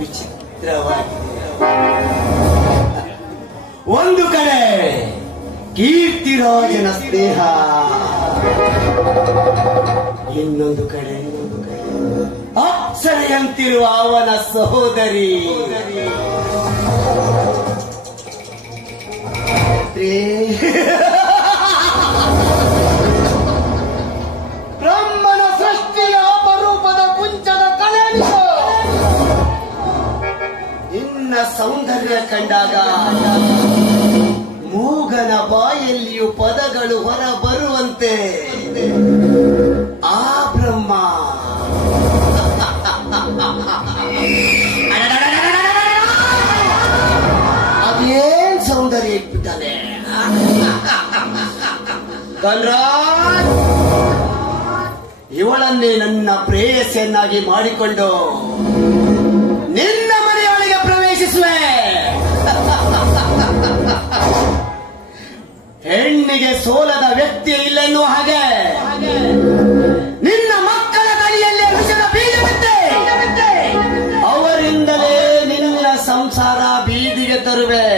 ವಿಚಿತ್ರವಾಗಿದೆ. ಒಂದು ಕಡೆ ಕೀರ್ತಿರಾಜನ ಸ್ನೇಹ, ಇನ್ನೊಂದು ಕಡೆ ಅಪ್ಸರೆಯಂತಿರುವ ಅವನ ಸಹೋದರಿ. ಬ್ರಹ್ಮನ ಸೃಷ್ಟಿಯ ಅಪರೂಪದ ಕುಂಚದ ಕಲೆಯನ್ನು ನಿನ್ನ ಸೌಂದರ್ಯ ಕಂಡಾಗ ಮೂಗನ ಬಾಯಲ್ಲಿಯೂ ಪದಗಳು ಹೊರ ಬರುವಂತೆ ಆ ಬ್ರಹ್ಮ ಅದೇನ್ ಸೌಂದರ್ಯ ಇಟ್ಬಿಟ್ಟಾನೆ. ಕನ್ರಾಜ್, ಇವಳನ್ನೇ ನನ್ನ ಪ್ರೇಯಸಿಯನ್ನಾಗಿ ಮಾಡಿಕೊಂಡು ನಿನ್ನ ಮನೆಯೊಳಗೆ ಪ್ರವೇಶಿಸುವೆ. ಹೆಣ್ಣಿಗೆ ಸೋಲದ ವ್ಯಕ್ತಿ ಇಲ್ಲೆನ್ನುವ ಹಾಗೆ ನಿನ್ನ ಮಕ್ಕಳ ಕೈಯಲ್ಲಿ ವಿಷದ ಬೀಜವಿತ್ತೆ. ಅವರಿಂದಲೇ ನಿನ್ನ ಸಂಸಾರ ಬೀದಿಗೆ ತರುವೆ.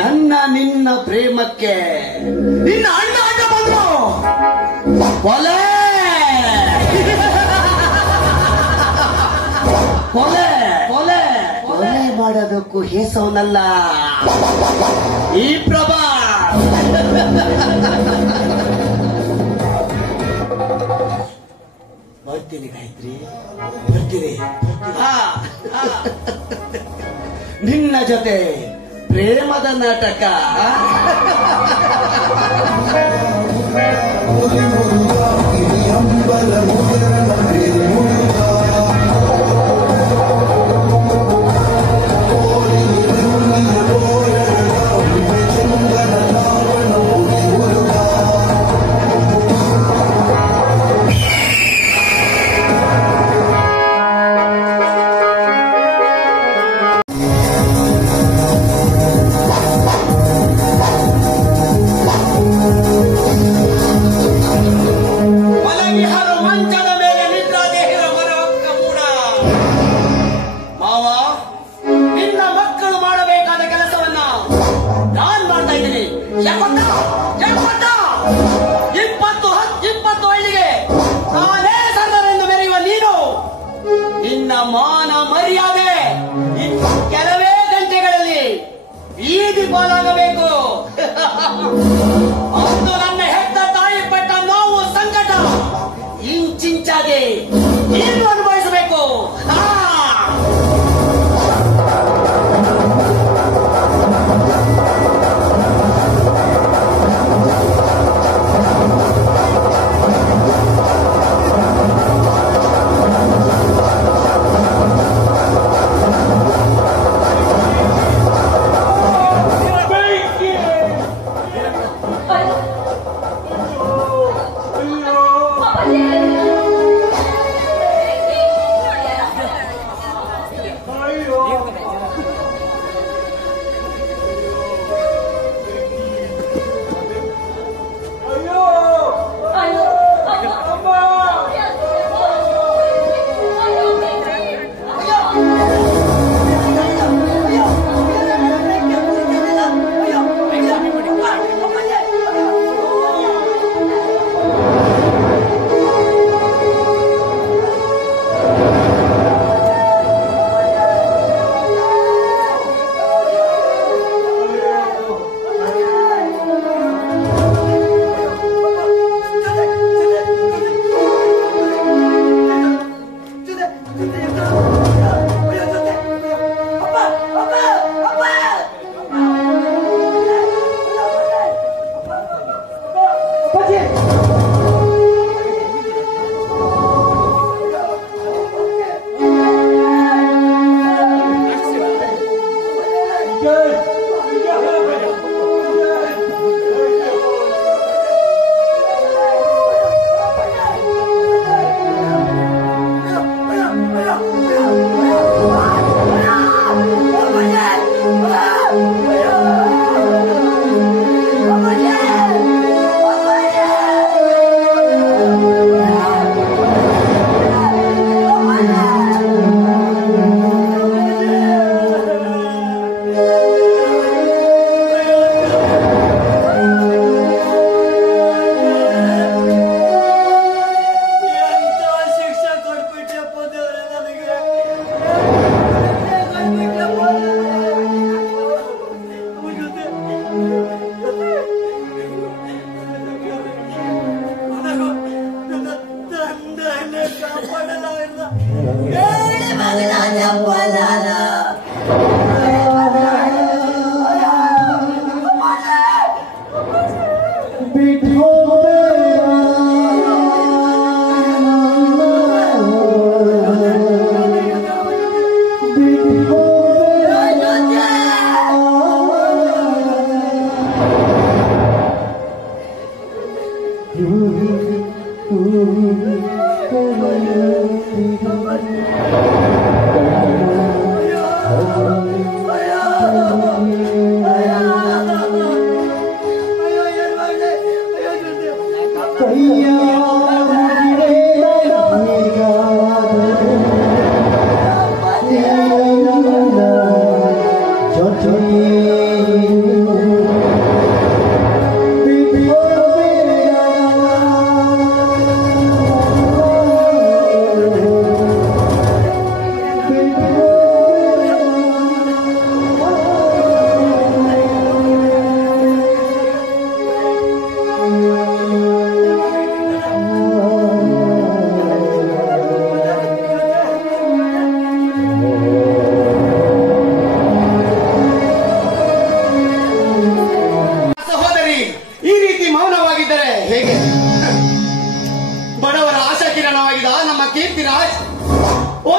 ನನ್ನ ನಿನ್ನ ಪ್ರೇಮಕ್ಕೆ ನಿನ್ನ ಅಣ್ಣ ಬಂದ್ರು ಕೊಲೆ ಕೊಲೆ ಕೊಲೆ ಕೊಲೆ ಮಾಡೋದಕ್ಕೂ ಹೇಸವನಲ್ಲ ಈ ಪ್ರಭಾ. ಬರ್ತೀನಿ ಗಾಯತ್ರಿ, ಬರ್ತೀನಿ. ನಿನ್ನ ಜೊತೆ ಪ್ರೇಮದ ನಾಟಕ. ನಿನ್ನ ಮಾನ ಮರ್ಯಾದೆ ಇನ್ನು ಕೆಲವೇ ಗಂಟೆಗಳಲ್ಲಿ ಬೀದಿ ಪಾಲಾಗಬೇಕು. ಅಂದು ನನ್ನ ಹೆತ್ತ ತಾಯಿ ಪಟ್ಟ ನೋವು ಸಂಕಟ ಇಂಚಿಂಚಾಗಿ ನೀನು ಅನುಭವಿಸಬೇಕು.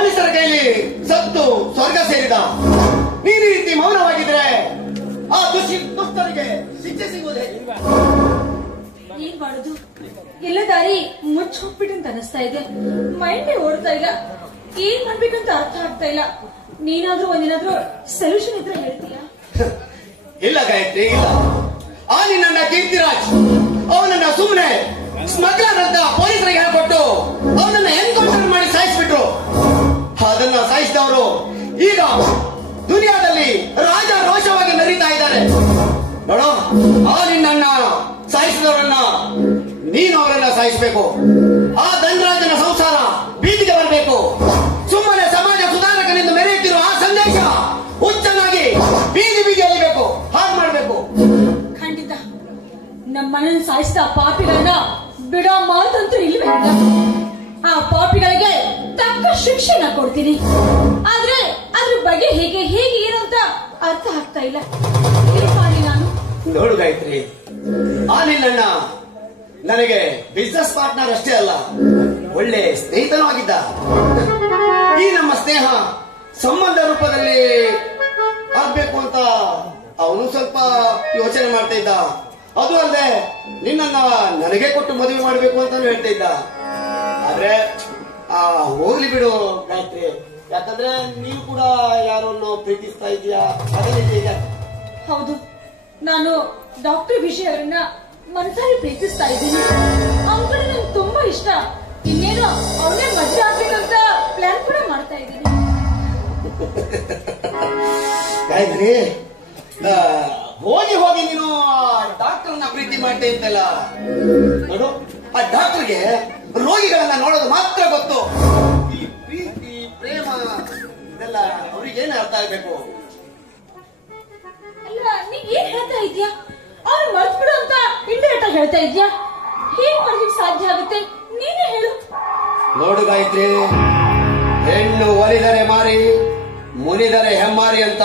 ಪೊಲೀಸರ ಕೈಲಿ ಸತ್ತು ಸ್ವರ್ಗ ಸೇರಿದ. ನೀನು ಈ ರೀತಿ ಮೌನವಾಗಿದ್ರೆ ಆ ದುಷ್ಟರಿಗೆ ಶಿಕ್ಷೆ ಸಿಗುವುದೇ? ಏನ್ ಮಾಡುದು? ಎಲ್ಲ ದಾರಿ ಮುಚ್ಚ ಹೋಗ್ಬಿಟ್ಟಂತ ಅನಿಸ್ತಾ ಇದೆ. ಮೈಂಡೇ ಓಡ್ತಾ ಇಲ್ಲ. ಏನ್ ಮಾಡ್ಬೇಕಂತ ಅರ್ಥ ಆಗ್ತಾ ಇಲ್ಲ. ನೀನಾದ್ರೂ ಒಂದಿನಾದ್ರೂ ಸೊಲ್ಯೂಷನ್ ಇದ್ರೆ ಹೇಳ್ತೀಯಾ? ಇಲ್ಲ ಗಾಯತ್ರಿ, ಇಲ್ಲ. ಆ ನಿನ್ನ ಕೀರ್ತಿರಾಜ್ ಅವನನ್ನ ಸುಮ್ಮನೆ ಸ್ಮಗ್ಲರ್ ಅಂತ ಪೊಲೀಸರಿಗೆ ಹೇಳ್ಕೊಟ್ಟು ಅವನನ್ನ ಎನ್ಕೌಂಟರ್ ಮಾಡಿ ಸಾಯಿಸ್ಬಿಟ್ರು. ಅದನ್ನ ಸಾಯಿಸಿದವರು ಈಗ ದುನಿಯಾದಲ್ಲಿ ರಾಜ ರೋಷವಾಗಿ ಮೆರೀತಾ ಇದ್ದಾರೆ. ನೋಡೋ, ಆ ನಿನ್ನ ಸಾಯಿಸಿದವರನ್ನ ನೀನು ಅವರನ್ನ ಸಾಯಿಸಬೇಕು. ಆ ಧನರಾಜನ ಸಂಸಾರ ಬೀದಿಗೆ ಬರಬೇಕು. ಸುಮ್ಮನೆ ಸಮಾಜ ಸುಧಾರಕನಿಂದ ಮೆರೆಯುತ್ತಿರುವ ಆ ಸಂದೇಶ ಹುಚ್ಚನಾಗಿ ಬೀದಿ ಬೀದಿಯಲ್ಲಿ ಬೇಕು. ಹಾಗೆ ಮಾಡಬೇಕು. ಖಂಡಿತ ನಮ್ಮ ಮನೆಯನ್ನು ಸಾಯಿಸಿದ ಪಾಪಿಗಳನ್ನ ಬಿಡೋ ಮಾತಂತೂ ಇಲ್ವೇ ಇಲ್ಲ. ಆ ಪಾಪಿಗಳಿಗೆ ತಕ್ಕ ಶಿಕ್ಷೆನ ಕೊಡ್ತೀನಿ. ಆದ್ರೆ ಅದ್ರ ಬಗ್ಗೆ ಹೇಗೆ ಏನು ಅಂತ ಅರ್ಥ ಆಗ್ತಾ ಇಲ್ಲ. ಏನ್ ಮಾಡಿ ನಾನು? ನೋಡು ಗಾಯತ್ರಿ, ಆ ನಿನ್ನ ನನಗೆ ಬಿಸ್ನೆಸ್ ಪಾರ್ಟ್ನರ್ ಅಷ್ಟೇ ಅಲ್ಲ, ಒಳ್ಳೆ ಸ್ನೇಹಿತನೂ ಆಗಿದ್ದ. ಈ ನಮ್ಮ ಸ್ನೇಹ ಸಂಬಂಧ ರೂಪದಲ್ಲಿ ಆಗ್ಬೇಕು ಅಂತ ಅವನು ಸ್ವಲ್ಪ ಯೋಚನೆ ಮಾಡ್ತಾ ಇದ್ದ. ಅದು ಅಲ್ಲದೆ ನಿನ್ನನ್ನ ನನಗೆ ಕೊಟ್ಟು ಮದುವೆ ಮಾಡಬೇಕು ಅಂತಾನು ಹೇಳ್ತಾ ಇದ್ದ. ಆದ್ರೆ ಹೋಗ್ಲಿ ಬಿಡು ಗಾಯತ್ರಿ, ಯಾಕಂದ್ರೆ ನೀನು ಕೂಡ ಯಾರನ್ನು ಪ್ರೀತಿಸ್ತಾ ಇದೀಯಾ? ಅದನ್ನ ಹೌದು, ನಾನು ಡಾಕ್ಟರ್ ವಿಜಯ್ ಅವರನ್ನ ಮನಸಾರಿ ಪ್ರೀತಿಸ್ತಾ ಇದ್ದೀನಿ. ಅವ್ರ ನಂಗೆ ತುಂಬಾ ಇಷ್ಟ. ಇನ್ನೇನು ಅವನೇ ಮದುವೆ ಆಗ್ಬೇಕಂತ ಪ್ಲಾನ್ ಕೂಡ ಮಾಡ್ತಾ ಇದ್ದೀನಿ. ಗಾಯತ್ರಿ, ಹೋಗಿ ನೀನು ಡಾಕ್ಟರ್ನ ಪ್ರೀತಿ ಮಾಡ್ತಾ ಇದ್ದಲ್ಲ. ನೋಡು, ಆ ಡಾಕ್ಟರ್ಗೆ ರೋಗಿಗಳನ್ನ ನೋಡೋದು ಮಾತ್ರ ಗೊತ್ತು. ಈ ಪ್ರೀತಿ ಪ್ರೇಮ ಇದೆಲ್ಲ ಅವ್ರಿಗೇನು ಅರ್ಥ ಆಗ್ಬೇಕು? ಅಲ್ಲ, ನೀ ಏನ್ ಹೇಳ್ತಾ ಇದ್ಯಾ? ಅವ್ರು ಮರ್ತ್ ಬಿಡು ಅಂತ ಇಂಡೈರೆಕ್ಟ್ ಆಗಿ ಹೇಳ್ತಾ ಇದ್ಯಾ? ಹೇಗ್ ಮಾಡ್ಲಿಕ್ಕೆ ಸಾಧ್ಯ ಆಗುತ್ತೆ? ನೀನೇ ಹೇಳು. ನೋಡು ಗಾಯತ್ರಿ, ಹೆಣ್ಣು ಒಲಿದರೆ ಮಾರಿ, ಮುನಿದರೆ ಹೆಮ್ಮಾರಿ ಅಂತ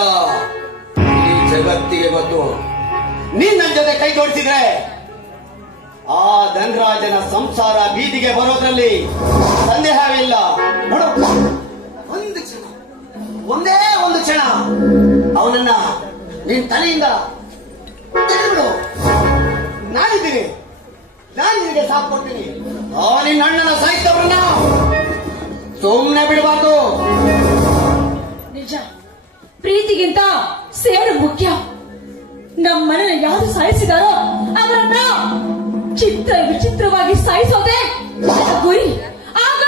ಈ ಜಗತ್ತಿಗೆ ಗೊತ್ತು. ನೀನ್ ನನ್ನ ಜೊತೆ ಕೈ ಜೋಡಿಸಿದ್ರೆ ಆ ಧನರಾಜನ ಸಂಸಾರ ಬೀದಿಗೆ ಬರೋದ್ರಲ್ಲಿ ಸಂದೇಹವಿಲ್ಲ. ನೋಡು, ಒಂದು ಕ್ಷಣ, ಒಂದೇ ಒಂದು ಕ್ಷಣ ಅವನನ್ನ ನಿನ್ ತಲೆಯಿಂದ ತೆಗೆದುಬಿಡು. ನಾನಿದ್ದೀನಿ, ನಾನು ನಿನಗೆ ಸಾಥ್ ಕೊಡ್ತೀನಿ. ಆ ನಿನ್ನ ಅಣ್ಣನ ಸಾಹಿತ್ಯವನ್ನ ಸುಮ್ಮನೆ ಬಿಡಬಾರ್ದು. ನಿಜ, ಪ್ರೀತಿಗಿಂತ ಸೇಡು ಮುಖ್ಯ. ನಮ್ಮ ಮನೆ ಯಾರು ಸಾಯಿಸಿದಾರೋ ಅವರನ್ನ ಚಿತ್ರ ವಿಚಿತ್ರವಾಗಿ ಸಾಯಿಸೋದೆ ಗುರಿ. ಆಗ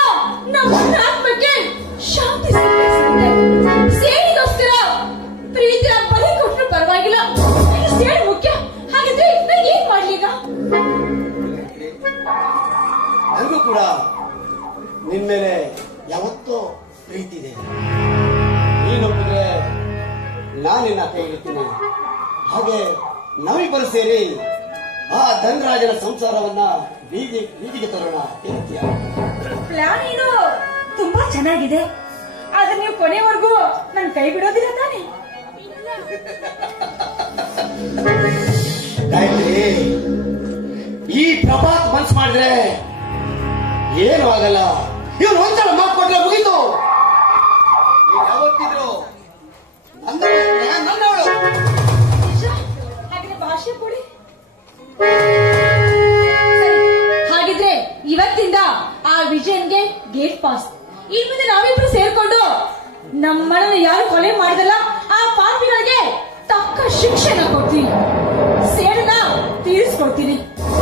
ನಮ್ಮ ಆತ್ಮಕ್ಕೆ ಶಾಂತಿ ಸಿಗುತ್ತೆ. ಸೇಡಿಗೋಸ್ಕರ ಪ್ರೀತಿಯ ಬಲಿ ಕೊಟ್ಟರು ಪರವಾಗಿಲ್ಲ, ಸೇಡು ಮುಖ್ಯ. ಹಾಗಿದ್ರೆ ನಾನು ಏನ್ ಮಾಡ್ಲೀಗ? ನನಗೂ ಕೂಡ ನಿನ್ ಮೇಲೆ ಯಾವತ್ತೋ ಪ್ರೀತಿ ಇದೆ. ನೀನೊಪ್ಪಿದ್ರೆ ನಾನು ನಿನ್ನ ಕೈ ಇಡ್ತೀನಿ. ಹಾಗೆ ನಾವಿಬ್ಬರು ಸೇರಿ ಆ ಧನರಾಜನ ಸಂಸಾರವನ್ನ ಬೀದಿಗೆ ತರೋಣ. ಏನಂತೀಯ? ಪ್ಲಾನ್ ಏನು ತುಂಬಾ ಚೆನ್ನಾಗಿದೆ. ಆದ್ರೆ ನೀವು ಕೊನೆವರೆಗೂ ನನ್ ಕೈ ಬಿಡೋದಿಲ್ಲ ತಾನೆ? ಗಾಯತ್ರಿ, ಈ ಪ್ರಭಾತ್ ಮನ್ಸ್ ಮಾಡಿದ್ರೆ ಏನು ಆಗಲ್ಲ. ಇವನು ಒಂದ್ಸಲ ಮಾತು ಕೊಟ್ರೆ ಮುಗೀತು. ಯಾವತ್ತಿದ್ರು ನನ್ನವಳು. ಹಾಗಿದ್ರೆ ಭಾಷೆ ಕೊಡಿ. ಹಾಗಿದ್ರೆ ಇವತ್ತಿಂದ ಆ ವಿಜಯನ್ಗೆ ಗೇಟ್ ಪಾಸ್. ಇನ್ಮೇಲೆ ನಾವಿಬ್ರು ಸೇರ್ಕೊಂಡು ನಮ್ಮನ್ನ ಯಾರು ಕೊಲೆ ಮಾಡಿದಲ್ಲ ಆ ಪಾಪಿಗಳಿಗೆ ತಕ್ಕ ಶಿಕ್ಷೆನ ಕೊಡ್ತೀನಿ. ಸೇಡನ್ನ ತೀರಿಸ್ಕೊಡ್ತೀನಿ.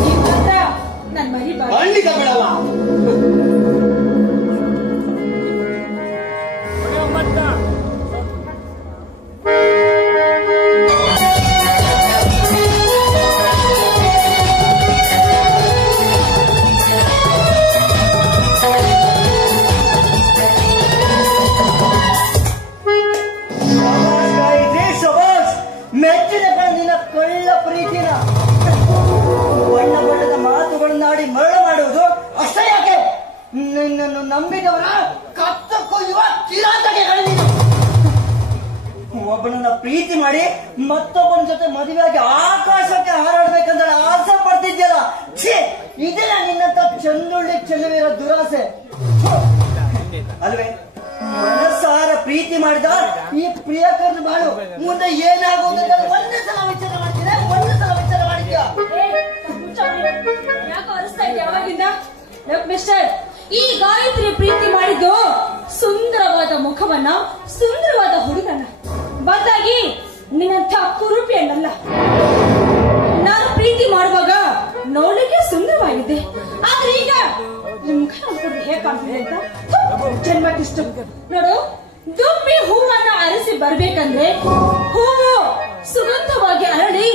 ಈ ಮಾತ್ರ ನನ್ ಮರಿಬಾರ್ದು. ಖಂಡಿತ ಬಿಡಲ್ಲ. ಮೆಚ್ಚಿನ ನಿನ್ನ ಕಳ್ಳ ಪ್ರೀತಿನ ಬಣ್ಣ ಬಣ್ಣದ ಮಾತುಗಳನ್ನಾಡಿ ಮರಳ ಮಾಡುವುದು ಅಷ್ಟೇ ಯಾಕೆ? ನಿನ್ನನ್ನು ನಂಬಿದವರ ಕತ್ತ ಕೊಯ್ಯುವ ಕಿರಾತಕಗಳೇನು? ಒಬ್ಬನನ್ನ ಪ್ರೀತಿ ಮಾಡಿ ಮತ್ತೊಬ್ಬನ ಜೊತೆ ಮದುವೆಯಾಗಿ ಆಕಾಶಕ್ಕೆ ಹಾರಾಡ್ಬೇಕಂದ್ರೆ ಆಸೆ ಪಡ್ತಿದ್ಯಲ್ಲ, ಛೇ, ಇದೆಲ್ಲ ನಿನ್ನಂತ ಚಂದುಳ್ಳಿ ಚೆಲುವಿರೋ ದುರಾಸೆ ಅಲ್ವೇ? ಮನಸಾರ ಪ್ರೀತಿ ಮಾಡಿದ ಈ ಪ್ರಿಯಕರನ ಬಾಳು ಮುಂದೆ ಏನಾಗೋದು ಒಂದೇ ಸಲ ವಿಚಾರ ಮಾಡ್ತೀನಿ, ಒಂದೇ ಸಲ ವಿಚಾರ ಮಾಡಿದ್ಯಾ? ಯಾಕೆ ಅನಿಸ್ತಾ ಇದೆ ಯಾವಾಗಿಂದ? ಮಿಸ್ಟರ್, ಈ ಗಾಯತ್ರಿ ಪ್ರೀತಿ ಮಾಡಿದ್ದು ಸುಂದರವಾದ ಮುಖವನ್ನ, ಸುಂದರವಾದ ಹುಡುಗನ, ಬದಲಾಗಿ ನಿನ್ನಂಥ ಕುರುಪಿಯನ್ನಲ್ಲ. ನಾನು ಪ್ರೀತಿ ಮಾಡುವಾಗ ನೋಡಲಿಕ್ಕೆ ಸುಂದರವಾಗಿದೆ, ಆದ್ರೆ ಈಗ ಮುಖ ನೋಡ್ಕೊಂಡು ಹೇಗೆ ಕಾಣ್ತಿದೆ ಅಂತ ಜನ್ಮಕ್ಕಿಷ್ಟು. ನೋಡು, ದುಂಬಿ ಹೂವನ್ನ ಅರಸಿ ಬರ್ಬೇಕಂದ್ರೆ ಹೂವು ಸುಗಂಧವಾಗಿ ಅರಳಿ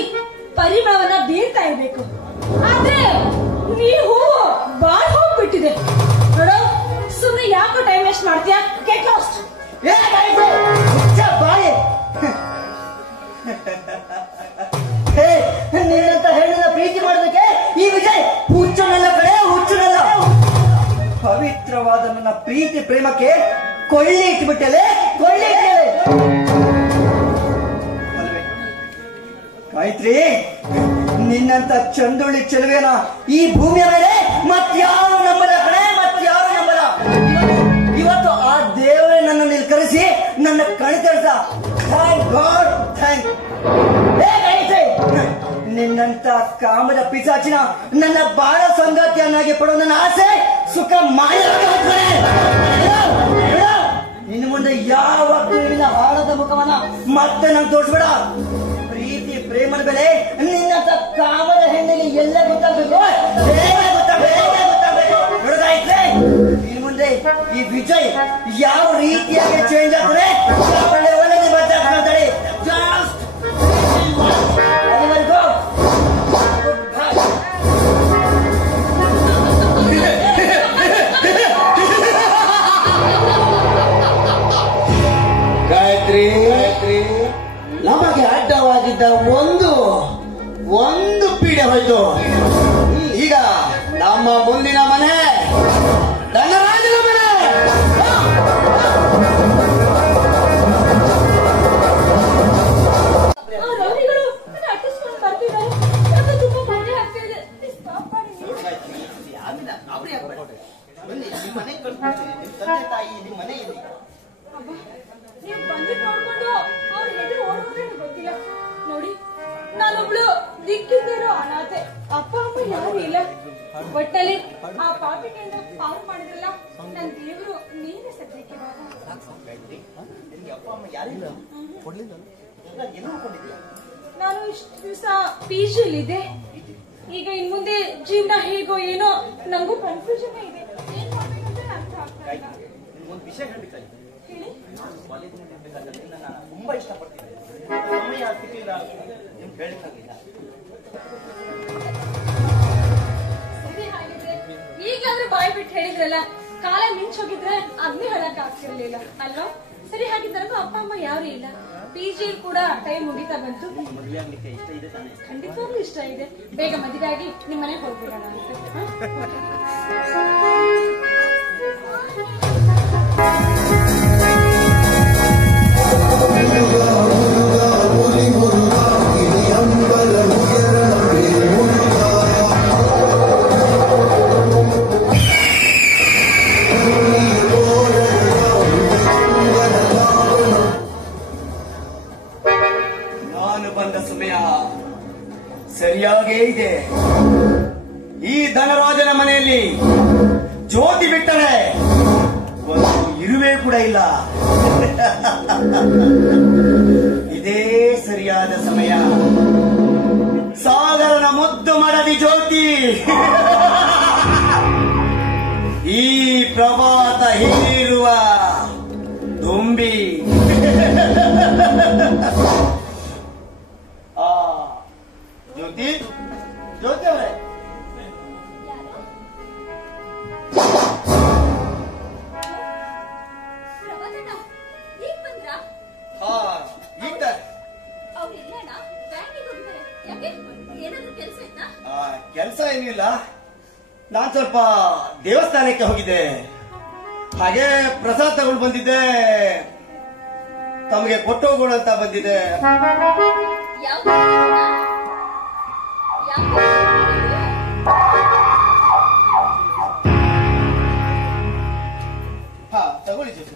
ಪರಿಮಳವನ್ನ ಬೀರ್ತಾ ಇರ್ಬೇಕು. ಆದ್ರೆ ಈ ಹೂವು ಬಾಳ್ ಹೋಗ್ಬಿಟ್ಟಿದೆ. ನೋಡು, ಸುಮ್ಮನೆ ಯಾಕೋ ಟೈಮ್ ವೇಸ್ಟ್ ಮಾಡ್ತೀಯಾ? Get lost. ಬಾಯಿ ನಿನ್ನಂತ ಹೆಣ್ಣನ್ನ ಪ್ರೀತಿ ಮಾಡೋದಕ್ಕೆ ಈ ವಿಜಯ್ ಹುಚ್ಚನಲ್ಲ ಕಡೆ, ಹುಚ್ಚನಲ್ಲ. ಪವಿತ್ರವಾದ ನನ್ನ ಪ್ರೀತಿ ಪ್ರೇಮಕ್ಕೆ ಕೊಳ್ಳಿ ಇಟ್ಬಿಟ್ಟಲೆ, ಕೊಳ್ಳಿ ಇಟ್ಟಲೆ ಅಲ್ವೇ ಗಾಯತ್ರಿ? ನಿನ್ನಂತ ಚಂದುಳ್ಳಿ ಚೆಲುವೆನ ಈ ಭೂಮಿಯ ಮೇಲೆ ಮತ್ಯಾರು ನಂಬಲ ಕಡೆ, ಮತ್ಯಾರು ನಂಬಲ. ಇವತ್ತು ಆ ದೇವರೇ ನನ್ನನ್ನು ಇಲ್ಲಿ ಕರೆಸಿ ನನ್ನ ಕಣಿತರಿಸ. Thank god, thank. ನಿನ್ನಂತ ಕಾಮದ ಪಿಸಾಚಿನ ನನ್ನ ಬಾಳ ಸಂಗಾತಿಯನ್ನಾಗಿ ಪಡೋ ನನ್ನ ಆಸೆ ಸುಖ ಮಾಯ. ಇನ್ನು ಮುಂದೆ ಯಾವ ನಿನ್ನ ಹಾಳದ ಮುಖವನ್ನ ಮತ್ತೆ ನಾನು ತೋರಿಸ್ಬೇಡ. ಪ್ರೀತಿ ಪ್ರೇಮದ ಬೆಲೆ ನಿನ್ನಂತ ಕಾಮದ ಹೆಣ್ಣಿಗೆ ಎಲ್ಲ ಗೊತ್ತಾಗಬೇಕು, ಗೊತ್ತಾಗಬೇಕು. ನೋಡೋದಾಯ್ತೇ ಇನ್ನು ಮುಂದೆ ಈ ವಿಜಯ್ ಯಾವ ರೀತಿಯಾಗಿ ಚೇಂಜ್ ಆಗ್ತದೆ, ಒಳ್ಳೆ ಒಳ್ಳೆ ಮಾತಾಡ್ತಾರೆ. ಅಲ್ಲಿವರೆಗೂ ಗಾಯತ್ರಿ, ನಮಗೆ ಅಡ್ಡವಾಗಿದ್ದ ಒಂದು ಪೀಡೆ ಹೋಯ್ತು. ಈಗ ನಮ್ಮ ಮುಂದಿನ ಮನೆ ಧನರಾಜನ ಮನೆ. ರೌಡಿಗಳು ಅಟ್ಟಿಸ್ಕೊಂಡು ಬರ್ತಿದ್ದಾರೆ. ತುಂಬಾ ಮನೆ ಆಗ್ತಾ ಇದೆ. ಸ್ಟಾಪ್ ಮಾಡಿ. ನೀವು ಬಂದು ನೋಡ್ಕೊಂಡು ಅವ್ರ ಎದುರು ಓಡೋದ್ರೆ ಗೊತ್ತಿಲ್ಲ. ನೋಡಿ, ನಾನೊಬ್ಳು ದಿಕ್ಕಿದ್ದೇನೋ ಅನಾಥೆ, ಅಪ್ಪ ಅಮ್ಮ ಯಾರು ಇಲ್ಲ. ಒಟ್ಟಲ್ಲಿ ಆ ಪಾಪಿಕೆಯಿಂದ ಪಾರು ಮಾಡಿದ್ರಲ್ಲ, ನನ್ನ ದೇವರು ನೀವೇ ಸದ್ಯಕ್ಕೆ. ನಾನು ಇಷ್ಟು ದಿವಸ ಪಿಜಿಲಿದ್ದೆ. ಈಗ ಇನ್ ಮುಂದೆ ಜೀವನ ಹೇಗೋ ಏನೋ ನಂಗೂ ಕನ್ಫ್ಯೂಷನ್ ಇದೆ. ಏನ್ ಮಾಡ್ಬೇಕಂತ ಅರ್ಥ ಆಗ್ತಾ ಇಲ್ಲ. ಹೇಳಿ. ತುಂಬಾ ಇಷ್ಟಪಡ್ತೀನಿ. ಸಮಯ ಸಿಕ್ಕಿಲ್ಲ, ನಿಮ್ಗೆ ಹೇಳಕ್ಕಾಗಿಲ್ಲ. ಸರಿ, ಹಾಗಿದ್ರೆ ಈಗಾದ್ರೂ ಬಾಯ್ ಬಿಟ್ಟು ಹೇಳಿದ್ರಲ್ಲ, ಕಾಲ ಮಿಂಚ್ ಹೋಗಿದ್ರೆ ಅದನ್ನೇ ಹೇಳಕ್ ಆಗ್ತಿರ್ಲಿಲ್ಲ ಅಲ್ವಾ? ಸರಿ, ಹಾಗಿದ್ರೆ ಅಪ್ಪ ಅಮ್ಮ ಯಾರು ಇಲ್ಲ. ಪಿಜಿ ಕೂಡ ಟೈಮ್ ಮುಗಿತಾ ಬಂತು. ಖಂಡಿತವಾಗ್ಲೂ ಇಷ್ಟ ಇದೆ. ಬೇಗ ಮದುವೆ ಆಗಿ ನಿಮ್ ಮನೆಗೆ ಹೋಗ್ಬಿಡೋಣ ಅಂತ. ನಾನು ಬಂದ ಸಮಯ ಸರಿಯಾಗೇ ಇದೆ. ಈ ಧನರಾಜನ ಮನೆಯಲ್ಲಿ ಜ್ಯೋತಿ ಬಿಟ್ಟರೆ ಒಂದು ಇರುವೆ ಕೂಡ ಇಲ್ಲ. ಇದೇ ಸರಿಯಾದ ಸಮಯ. ಸಾಗರನ ಮುದ್ದು ಮಡದಿ ಜ್ಯೋತಿ ಈ ಪ್ರಭಾತ ಹೀರುವ ದುಂಬಿ. ಜ್ಯೋತಿ, ಜ್ಯೋತಿ ಅವರೇ, ಕೆಲಸ ಏನಿಲ್ಲ. ನಾನ್ ಸ್ವಲ್ಪ ದೇವಸ್ಥಾನಕ್ಕೆ ಹೋಗಿದ್ದೆ, ಹಾಗೆ ಪ್ರಸಾದ ತಗೊಂಡು ಬಂದಿದ್ದೆ, ತಮಗೆ ಕೊಟ್ಟು ಹೋಗೋಣ ಅಂತ ಬಂದಿದ್ದೆ. ಹಾ, ತಗೊಳ್ಳಿ ಜೋಸೆ.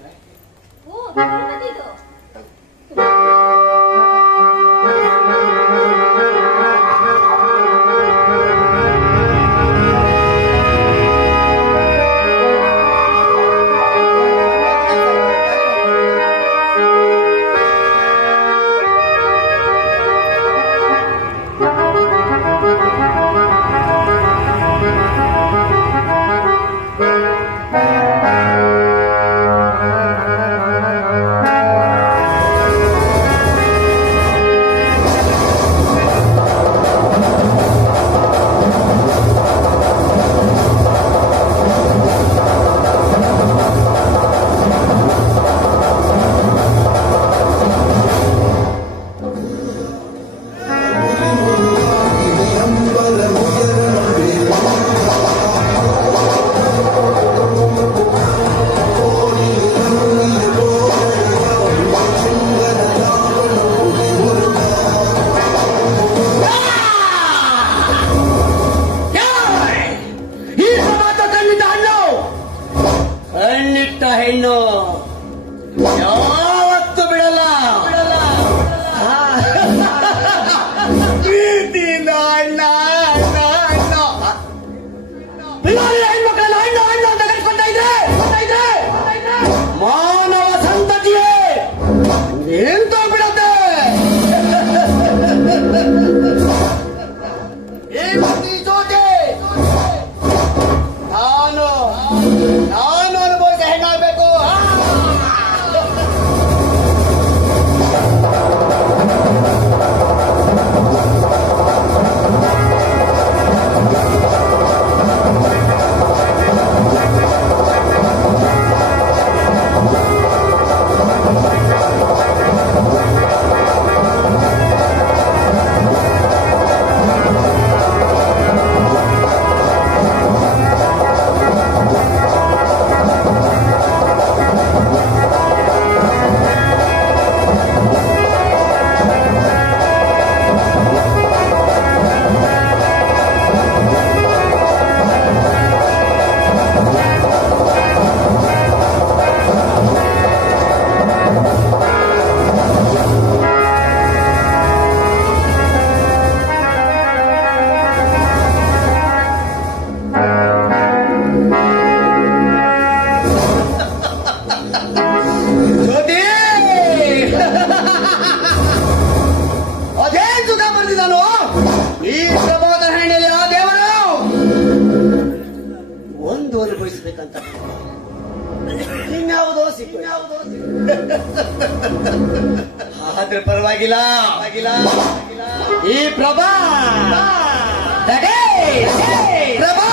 ಆದ್ರೆ ಪರವಾಗಿಲ್ಲ ಈ ಪ್ರಭಾ ಪ್ರಭಾ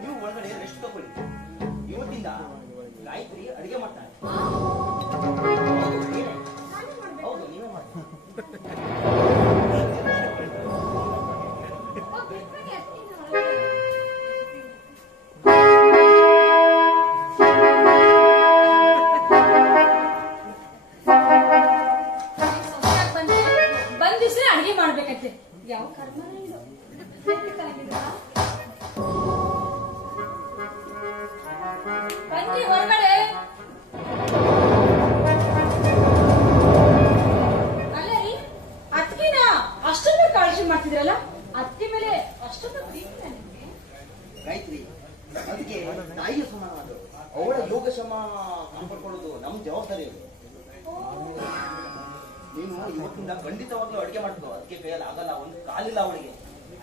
ನೀವು ಒಳಗಡೆ ರೆಸ್ಟ್ ತಗೊಳ್ಳಿ. ಇವತ್ತಿಂದ ಗಾಯತ್ರಿ ಅಡಿಗೆ ಮಾಡ್ತಾರೆ. ಹೌದು, ನೀವೇ ಮಾಡ್ತಾರೆ. ಬಂದಿಸ್ರೆ ಅಡಿಗೆ ಮಾಡ್ಬೇಕಂತೆ. ಯಾವ ಕರ್ಮ ಇದು? ಬನ್ನಿ ಹೊರಗಡೆ. ಅಲ್ಲ ರೀ, ಅತ್ತಿಗೆನ ಅಷ್ಟೊಂದು ಕಾಳಜಿ ಮಾಡ್ತಿದ್ರಲ್ಲ, ಅತ್ತಿ ಮೇಲೆ ಅಷ್ಟೊಂದು ಪ್ರೀತಿ ನಿಮ್ಗೆ? ಗಾಯತ್ರಿ ಅದಕ್ಕೆ ತಾಯಿಯ ಸಮಾನವಾದಳು. ಅವಳ ಯೋಗಕ್ಷೇಮ ಕಾಪಾಡ್ಕೊಳ್ಳೋದು ನಮ್ಮ ಜವಾಬ್ದಾರಿ. ಅದು ನೀನು ಇವತ್ತಿಂದ ಖಂಡಿತವಾಗ್ಲೂ ಅಡಿಗೆ ಮಾಡ್ಕೋ. ಅದಕ್ಕೆ ಕೈಯಲ್ಲಿ ಆಗಲ್ಲ, ಒಂದು ಕಾಲಿಲ್ಲ ಅವಳಿಗೆ.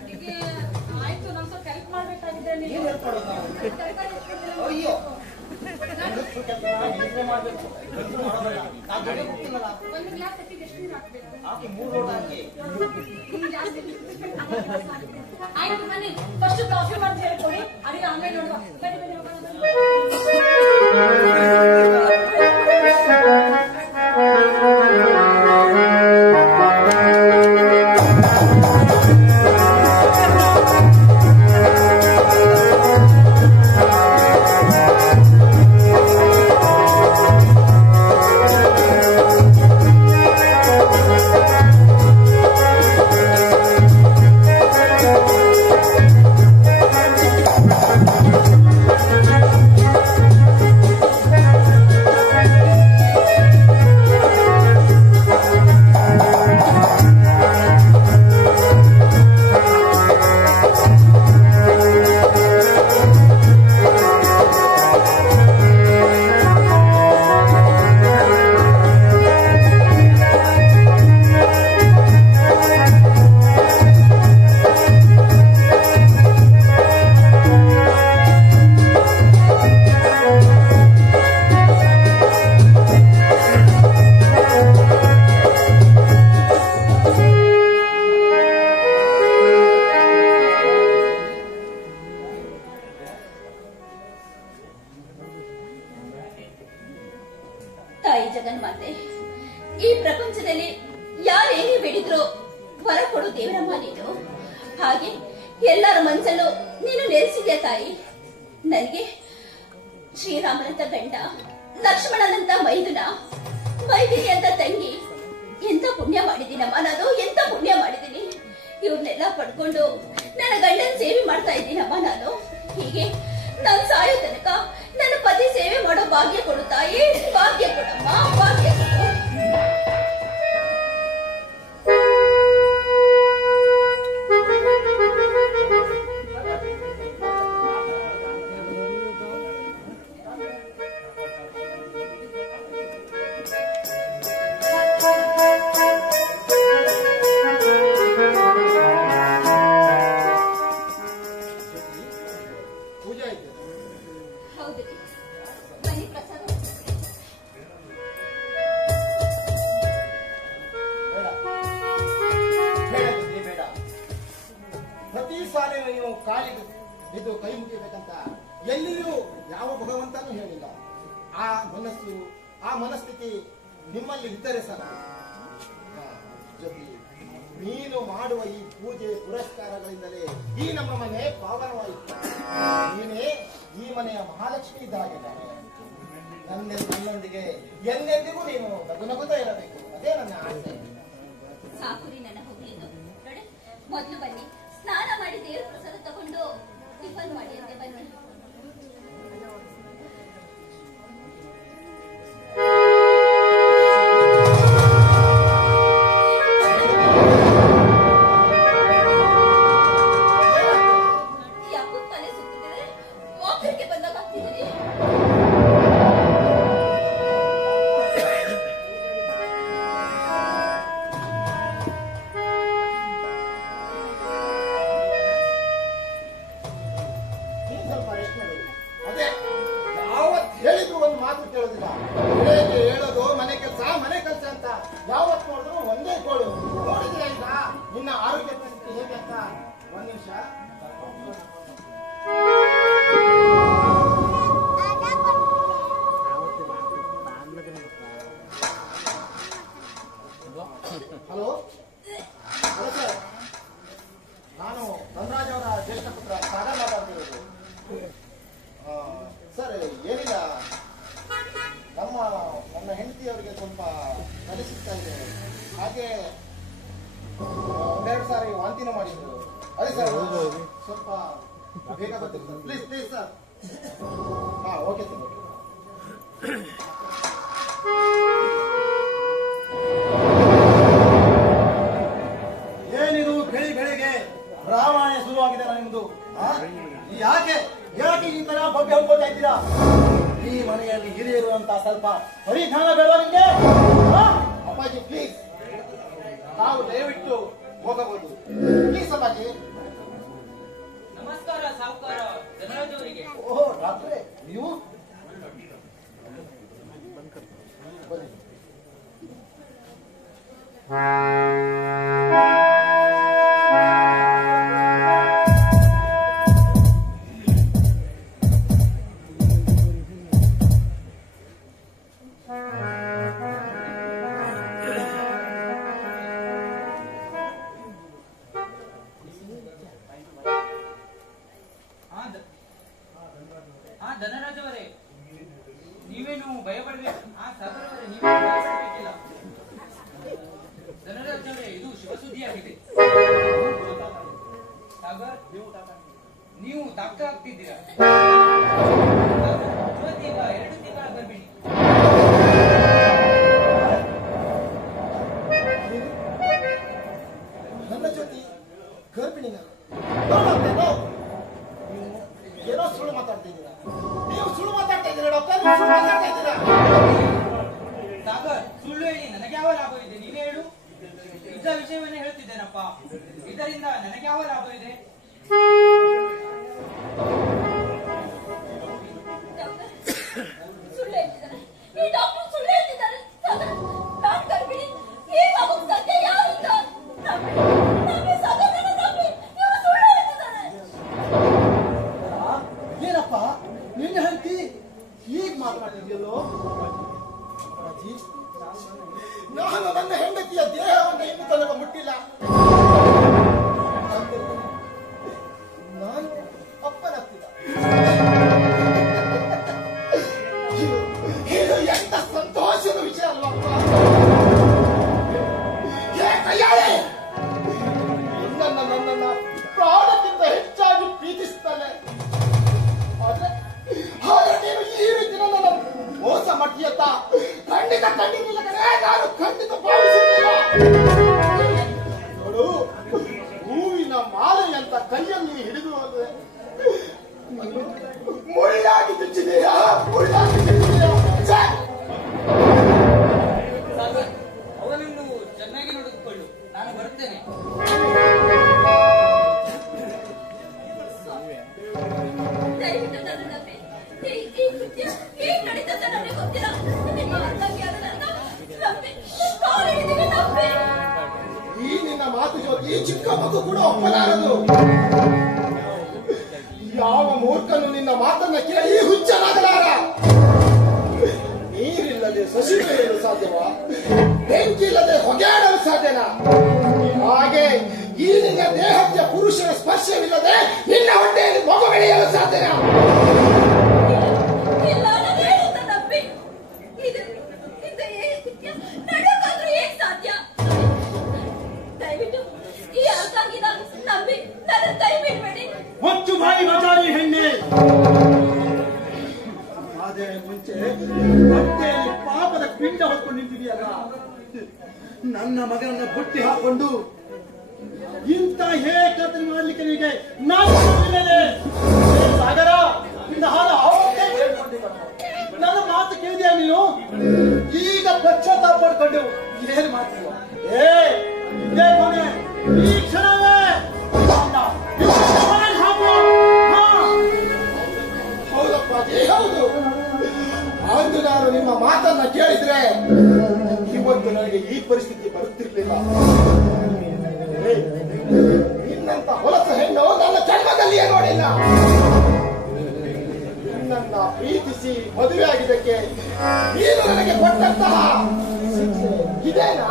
ಅಡಿಗೆ ಆಯ್ತು, ನಮ್ ಸ್ವಲ್ಪ ಹೆಲ್ಪ್ ಮಾಡ್ಬೇಕಾಗಿದೆ. ಏನ್ ಹೆಲ್ಪ್ ಮಾಡೋದು ನಾವು? ಅಯ್ಯೋ, ಮಾಡ್ಬೇಕು. ಒಂದು ಗ್ಲಾಸ್ ಅಕ್ಕಿಗೆ ಎಷ್ಟು ನೀರು ಹಾಕ್ಬೇಕು? ಹಾಕಿ 3 ಲೋಟ ಹಾಕಿ. ಆಯ್ತು ಬನ್ನಿ, ಫಸ್ಟ್ ಕಾಫಿ ಮಾಡಿ ಹೇಳ್ಕೊಡಿ, ಅಡಿಗೆ ಆಮೇಲೆ ನೋಡುವ. ಬನ್ನಿ ಬನ್ನಿ ಹೋಗೋಣ. ತಾಯಿ ಜಗನ್ಮಾತೆ, ಈ ಪ್ರಪಂಚದಲ್ಲಿ ಯಾರೇನೇ ಬೇಡಿದ್ರು ವರ ಕೊಡು ದೇವರಮ್ಮ ನೀನು. ಹಾಗೆ ಎಲ್ಲರ ಮನಸ್ಸಲ್ಲೂ ನೀನು ನೆಲೆಸಿದ್ಯಾ ತಾಯಿ. ನನಗೆ ಶ್ರೀರಾಮನಂತ ಗಂಡ, ಲಕ್ಷ್ಮಣನಂತ ಮೈದುನ, ಮೈದಿನಿ ಅಂತ ತಂಗಿ. ಎಂತ ಪುಣ್ಯ ಮಾಡಿದ್ದೀನಮ್ಮ ನಾನು, ಎಂತ ಪುಣ್ಯ ಮಾಡಿದ್ದೀನಿ. ಇವ್ರನ್ನೆಲ್ಲ ಪಡ್ಕೊಂಡು ನನ್ನ ಗಂಡನ ಸೇವೆ ಮಾಡ್ತಾ ಇದ್ದೀನಮ್ಮ ನಾನು. ಹೀಗೆ ನಾನು ಸಾಯೋ ತನಕ ನನ್ನ ಪತಿ ಸೇವೆ ಮಾಡೋ ಭಾಗ್ಯ ಕೊಡು ತಾಯಿ, ಭಾಗ್ಯ ಕೊಡಮ್ಮ, ಭಾಗ್ಯ ಕೊಡು. ಪ್ರತಿ ಸಾಲ ನೀವು ಕಾಲಿಗೆ ಇದು ಕೈ ಮುಗಿಬೇಕಂತ ಎಲ್ಲಿಯೂ ಯಾವ ಭಗವಂತನೂ ಹೇಳಿಲ್ಲ. ಆ ಮನಸ್ಸು, ಆ ಮನಸ್ಥಿತಿ ನಿಮ್ಮಲ್ಲಿ ಇದ್ದರೆ ಸಾಲ. ಜೊತೆ ನೀನು ಮಾಡುವ ಈ ಪೂಜೆ ಪುರಸ್ಕಾರಗಳಿಂದಲೇ ಈ ನಮ್ಮ ಮನೆ ಪಾವನವಾಯಿತು. ನೀನೇ ಈ ಮನೆಯ ಮಹಾಲಕ್ಷ್ಮಿ ಇದ್ದ ಹಾಗೆ. ನನ್ನೊಂದಿಗೆ ಎಂದೆಂದಿಗೂ ನೀನು ನಗುನಗುತ್ತಾ ಇರಬೇಕು, ಅದೇ ನನ್ನ ಆಸೆ. ಸಾಕುರಿ ನನ್ನ ಹೋಗ್ಲಿದ್ದು. ನೋಡಿ, ಮೊದಲು ಬನ್ನಿ, ಸ್ನಾನ ಮಾಡಿ ದೇವ್ರ ಪ್ರಸಾದ ತಗೊಂಡು ಟಿಫನ್ ಮಾಡಿ ಅಂತೆ ಬನ್ನಿ. ಯಾಕೋ ತಲೆ ಸುತ್ತಿದ್ರೆ ವಾಕರ್ಗೆ ಬಂದಾಗ ಆಗ್ತಿದ್ದೀರಿ. ಅದೇ ಯಾವತ್ ಹೇಳಿದ್ರು ಒಂದು ಮಾತು ಕೇಳೋದಿಲ್ಲ. ಬೆಳಗ್ಗೆ ಹೇಳೋದು ಮನೆ ಕೆಲಸ ಅಂತ, ಯಾವತ್ ನೋಡಿದ್ರು ಒಂದೇ ಗೋಳು. ನೋಡಿದ್ರೆ ಈಗ ನಿನ್ನ ಆರೋಗ್ಯ ಪರಿಸ್ಥಿತಿ ಹೇಗೆ ಅಂತ. ಒಂದ್ ನಿಮಿಷ. ಹಲೋ ಹಲೋ ಸರ್, ನಾನು ಧನರಾಜ್ ಅವರ ಜ್ಯೇಷ್ಠ ಪುತ್ರ ಸಾಗರ್ ಮಾತಾಡ್ತಿರೋದು. ಸರ್, ಏನಿಲ್ಲ, ನನ್ನ ಹೆಂಡತಿಯವರಿಗೆ ಸ್ವಲ್ಪ ತಲೆ ಸಿಗ್ತಾ ಇದೆ. ಹಾಗೆ ಒಂದೆರಡು ಸಾರಿ ವಾಂತಿನೂ ಮಾಡಿದ್ರು. ಅದೇ ಸರ್, ಸ್ವಲ್ಪ ಬೇಗ ಬರ್ತೀವಿ ಸರ್, ಪ್ಲೀಸ್ ಪ್ಲೀಸ್ ಸರ್. ಹಾ, ಓಕೆ ಸರ್. ಏನಿದು ಬೆಳಿಗ್ಗೆ ರಾಮಾಯಣ ಶುರುವಾಗಿದೆ ನಿಮ್ದು? ಯಾಕೆ ಯಾಕೆ ಈ ತರ ಬಗ್ಗೆ ಹೇಳ್ಕೊತಾ ಇದ್ದೀರಾ? ಈ ಮನೆಯಲ್ಲಿ ಹಿರಿಯರು ಅಂತ ಸ್ವಲ್ಪ ಪರಿಧಾನ ಬೇಡ ನಿಮ್ಗೆ? ಅಪ್ಪಾಜಿ ಪ್ಲೀಸ್, ತಾವು ದಯವಿಟ್ಟು ಹೋಗಬಹುದು ಪ್ಲೀಸ್. ಅಪ್ಪಾಜಿ ನಮಸ್ಕಾರ ಸಾಹುಕಾರ ಧನರಾಜ್ ಅವರಿಗೆ. ಓಹೋ ಡಾಕ್ಟ್ರೇ, ನೀವು ಬನ್ನಿ. ಧನರಾಜ್ ಅವರೇ, ನೀವೇನು ಭಯಪಡಬೇಕು. ಸಾಗರ್ ಅವರೇ, ನೀವೇನು ಭಯಪಡಬೇಕಿಲ್ಲ. ಧನರಾಜ್ ಅವರೇ, ಇದು ಶುಭ ಸುದ್ದಿಯಾಗಿದೆ. ಸಾಗರ್, ನೀವು ಡಾಕ್ಟರ್ ಆಗ್ತಿದ್ದೀರಾ. ಇವತ್ತೀಗ 2 ತಿಂಗಳ ಗರ್ಭಿಣಿ. ನನ್ನ ಜೊತೆ ಗರ್ಭಿಣಿನ ಏನೋ ಸುಳ್ಳು ಮಾತಾಡ್ತಾ ಇದ್ದೀರಾ. ನೀವು ಸುಳ್ಳು ಮಾತಾಡ್ತಾ ಇದ್ದೀರಾ ಡಾಕ್ಟರ್, ನೀವು ಸುಳ್ಳು ಮಾತಾಡ್ತಾ ಇದ್ದೀರಾ. ಸಾಗರ್, ಸುಳ್ಳು ಹೇಳಿ ನನಗೆ ಯಾವ ಲಾಭವಿದೆ? ನೀವೇ ಹೇಳು. ಇದ್ದ ವಿಷಯವನ್ನೇ ಹೇಳ್ತಿದ್ದೇನಪ್ಪ. ಇದರಿಂದ ನನಗೆ ಯಾವ ಲಾಭವಿದೆ? ಸುಳ್ಳು ಹೇಳ್ತಿದ್ದಾರೆ, ಈ ಡಾಕ್ಟರ್ ಸುಳ್ಳು ಹೇಳ್ತಿದ್ದಾರೆ. ನಾನು ಗರ್ಭಿಣಿ, ಈ ಮಗುವಿನ ತಂದೆ ಯಾರು ಅಂತ ನಂಬಿ ಸದನ ನಂಬಿ ಇವರು ಸುಳ್ಳು ಹೇಳ್ತಿದ್ದಾರೆ. ಏನಪ್ಪ ನಿನ್ನ ಹೆಂಡತಿ ಈಗ ಮಾತಾಡ್ತಿದ್ಯಲ್ಲೋ? ನಾನು ನನ್ನ ಹೆಂಡತಿಯ ದೇಹವನ್ನು ಇನ್ನೂ ತನಕ ಮುಟ್ಟಿಲ್ಲ. ನಾನು ಅಪ್ಪನತ್ತಿಲ್ಲ. ಎಂತ ಸಂತೋಷದ ವಿಷಯ ಅಲ್ವಾ ಕೈಯಾಳೆ ನನ್ನನ್ನ ಪ್ರಾಣಕ್ಕಿಂತ ಹೆಚ್ಚಾಗಿ ಪ್ರೀತಿಸ್ತಾನೆ. ಆದ್ರೆ ನೀನು ಈ ರೀತಿ ನನ್ನ ಮೋಸ ಮಟ್ಟಿಯತ್ತ ಖಂಡಿತ ನಾನು ಖಂಡಿತ ಭಾವಿಸುತ್ತಿಲ್ಲ. ನೋಡು, ಹೂವಿನ ಮಾಲೆಯಂತ ಕೈಯಲ್ಲಿ ಹಿಡಿದು ಹೋದ್ರೆ ಮುಳ್ಳಾಗಿ ಚುಚ್ಚಿದೆಯಾ ಅವನನ್ನು ಚೆನ್ನಾಗಿ ನೋಡಿಕೊಳ್ಳು, ನಾನು ಬರುತ್ತೇನೆ. ದಯವಿಟ್ಟು ನನ್ನ ನಂಬಿ. ಈ ಕೃತ್ಯ ಹೇಗೆ ನಡೀತದೆ ನನಗೆ ಗೊತ್ತಿಲ್ಲ. ನಿಮ್ಮ ಅಂದಂಗೆ ಅದನ್ನ ನಂಬಿ, ಕಾಲು ಹಿಡಿದಿಗೆ ನಂಬಿ. ಈ ನಿನ್ನ ಮಾತು ಜೊತೆ ಈ ಚಿಕ್ಕ ಮಗು ಕೂಡ ಒಪ್ಪಲಾರದು. ಯಾವ ಮೂರ್ಖನು ನಿನ್ನ ಮಾತನ್ನ ಕೇಳಿ ಹುಚ್ಚನಾಗಲಾರ. ನೀರಿಲ್ಲದೆ ಸಸಿ ಬೆಳೆಯಲು ಸಾಧ್ಯವಾ? ಬೆಂಕಿಲ್ಲದೆ ಹೊಗೆಯಾಡಲು ಸಾಧ್ಯನಾ? ಹಾಗೆ ಈ ನಿನ್ನ ದೇಹಕ್ಕೆ ಪುರುಷನ ಸ್ಪರ್ಶವಿಲ್ಲದೆ ನಿನ್ನ ಹೊಟ್ಟೆಯಲ್ಲಿ ಮಗು ಬೆಳೆಯಲು ಸಾಧ್ಯನಾ? ಇಲ್ಲ, ನಾನು ಹೇಳುತ್ತ ನಂಬಿ. ಇದು ನಡೆಯೋಕ್ಕಾದ್ರೂ ಹೇಗೆ ಸಾಧ್ಯ? ದಯವಿಟ್ಟು ಈ ಅರ್ಧಾಂಗಿನ ನಂಬಿ ನನ್ನ ಕೈ ಬಿಡಬೇಡಿ. ಹೊತ್ತು ಬಾಯಿ ಬಜಾರಿ ಹೆಣ್ಣೆ. ಅದೇ ಮುಂಚೆ ಹೊಟ್ಟೆಯಲ್ಲಿ ಪಾಪದ ಪಿಂಡ ಹೊತ್ಕೊಂಡು ನಿಂತಿದೆಯಲ್ಲ, ನನ್ನ ಮಗನನ್ನ ಬುಟ್ಟಿ ಹಾಕೊಂಡು ಇಂಥ ಹೇಕತೆ ಮಾಡ್ಲಿಕ್ಕೆ ನಿಮಗೆ ನಾನು ಸಾಗರ ಇಂದ ಹಾಲ ನನ್ನ ಮಾತು ಕೇಳಿದ್ಯಾ ನೀನು? ಈಗ ಪಶ್ಚಾತ್ತಾಪ ಪಡ್ಕೊಂಡು ಏನ್ ಮಾಡ್ತೀವ? ಇದೇ ಕೊನೆ, ಈ ಕ್ಷಣವೇ ಹೌದಪ್ಪ, ಹೌದು. ಅಂದು ನಾನು ನಿಮ್ಮ ಮಾತನ್ನ ಕೇಳಿದ್ರೆ ಇವತ್ತು ನನಗೆ ಈ ಪರಿಸ್ಥಿತಿ ಬರುತ್ತಿರ್ಲಿಲ್ಲ. ನಿನ್ನಂತ ಹೊಲಸ ಹೆಣ್ಣು ನನ್ನ ಜನ್ಮದಲ್ಲಿಯೇ ನೋಡಿಲ್ಲ. ನಿನ್ನನ್ನ ಪ್ರೀತಿಸಿ ಮದುವೆ ಆಗಿದ್ದಕ್ಕೆ ನೀನು ನನಗೆ ಕೊಟ್ಟಂತಹ ಶಿಕ್ಷೆ ಇದೇನಾ?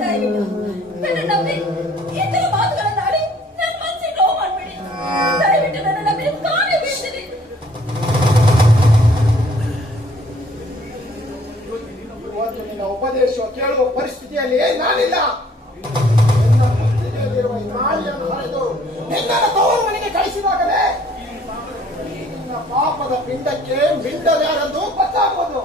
ದಯವಿಟ್ಟು ನನ್ನ ನಂಬಿ ಇಂತಹ ಮಾತುಗಳನ್ನಾಡಿ ನನ್ನ ಮನಸ್ಸಿಗೆ ನೋವು ಮಾಡಬೇಡಿ. ದಯವಿಟ್ಟು ನನ್ನ ನಂಬಿ ಕಾಲೇ ಬೀಳ್ತೀನಿ. ಇವತ್ತು ನಿನ್ನ ಉಪದೇಶ ಕೇಳುವ ಪರಿಸ್ಥಿತಿಯಲ್ಲಿ ನಾನಿಲ್ಲ. ನನ್ನ ಮುತ್ತಿಗೆಯಲ್ಲಿರುವ ಈ ನಾಳಿಯನ್ನು ಹರಿದು ನಿನ್ನನ್ನು ತವರು ಮನೆಗೆ ಕಳಿಸಿದಾಗಲೇ ನಿನ್ನ ಪಾಪದ ಪಿಂಡಕ್ಕೆ ಮಿಂಡದ್ಯಾರೆಂದು ಗೊತ್ತಾಗುವುದು.